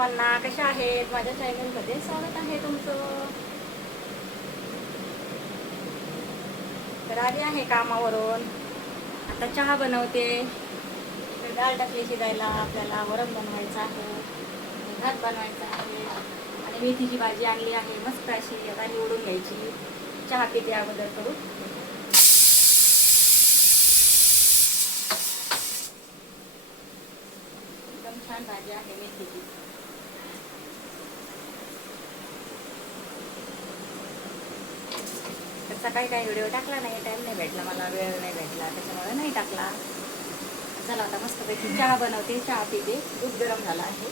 सर्वांना, कशा आहेत? माझ्या चॅनलमध्ये स्वागत आहे तुमचं. तर आली आहे कामावरून, आता चहा बनवते. डाळ टाकली शिजायला, आपल्याला वरण बनवायचं आहे, भात बनवायचा आहे आणि मेथीची भाजी आणली आहे मस्त अशी. आता निवडून घ्यायची. चहा पिते अगोदर करून. एकदम छान भाजी आहे मेथीची. सकाळी काही व्हिडिओ टाकला नाही, टाईम नाही भेटला मला, वेळ नाही भेटला, त्याच्यामुळे नाही टाकला. चला आता मस्तपैकी चहा बनवते, चहा पिते. दूध गरम झाला आहे.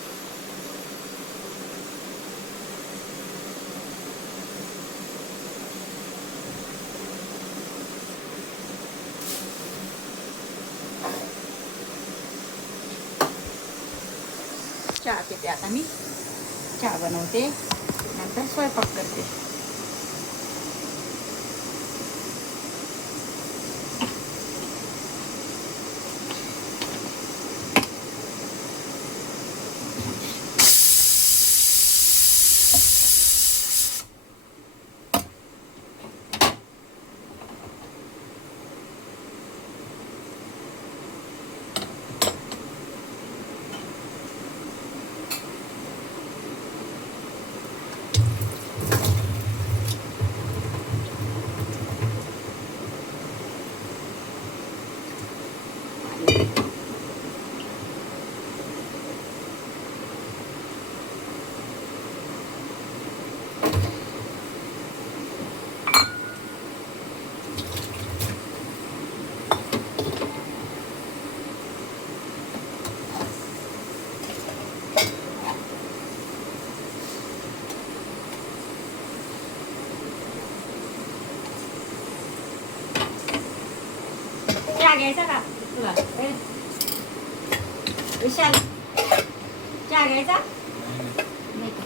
चहा पिते आता मी. चहा बनवते, नंतर स्वयंपाक करते. चहा घ्यायचा का तुला? विशाल, चहा घ्यायचा नाही का?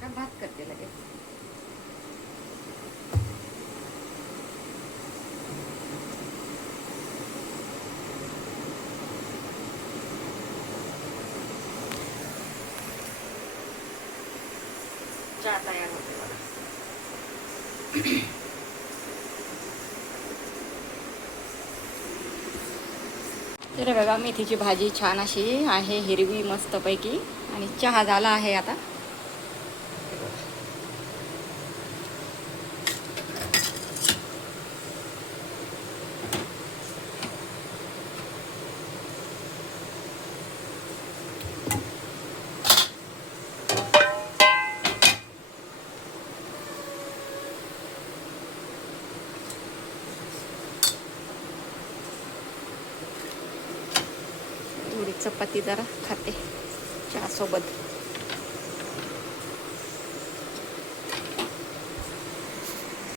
का भात करते लगेच. चहा तयार होते बघा. तर बघा मेथीची भाजी छान अशी आहे, हिरवी मस्तपैकी. आणि चहा झाला आहे आता. थोडी चपाती जरा खाते चहा सोबत.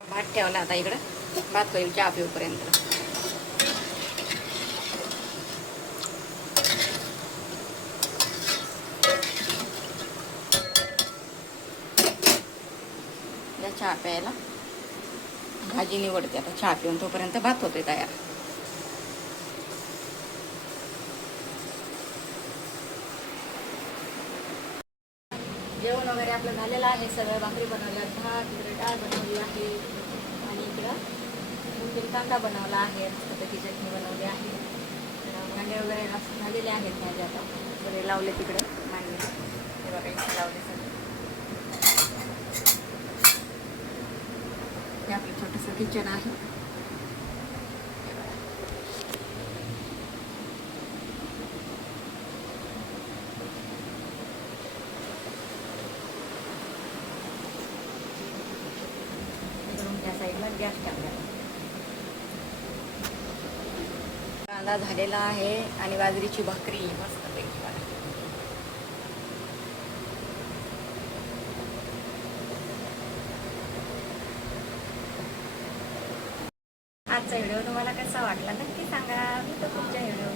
भात ठेवला आता इकडं, भात होईल चहा पिऊपर्यंत. चहा प्यायला भाजी निवडते आता. चहा पिऊन तोपर्यंत भात होते तयार. जेवण वगैरे आपलं झालेलं आहे सगळं. भाकरी बनवल्या, भात, इकडे डाळ बनवली आहे आणि इकडं कांदा बनवला आहे, मस्तपैकी चटणी बनवली आहे. तर भांडे वगैरे झालेले आहेत माझे, आता सगळे लावले तिकडे मांडले. हे बघा इथे लावले सगळे. हे आपलं छोटंसं किचन आहे. त्या साईडला गॅस टाकला. कांदा झालेला आहे आणि बाजरीची भाकरी मस्तपैकी बघा. आजचा व्हिडिओ तुम्हाला कसा वाटला नक्की सांगा. मी तर पुढच्या व्हिडिओ